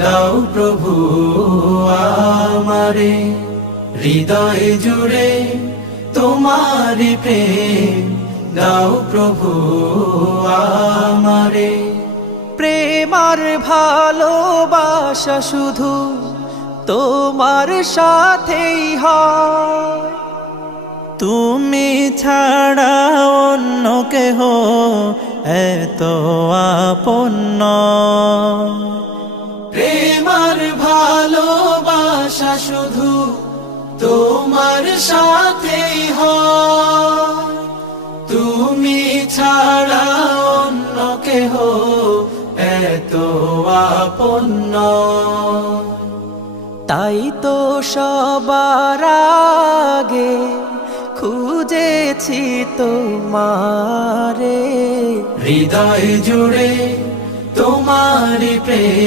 দাও প্রভু আমারে, হৃদয় জুড়ে তোমারি প্রেম দাও প্রভু আমারে। প্রেম আর ভালোবাসা শুধু তোমার সাথেই হয়, তুমি ছাড়া অন্য কেহ এত আপন নয়। প্রেম আর ভালোবাসা শুধু তোমার সাথেই হয়, তুমি ছাড়া অন্য কেহ এত আপন নয়। তাই তো সবার আগে খুঁজেছি তোমারে, হৃদয় জুড়ে তোমারি প্রেম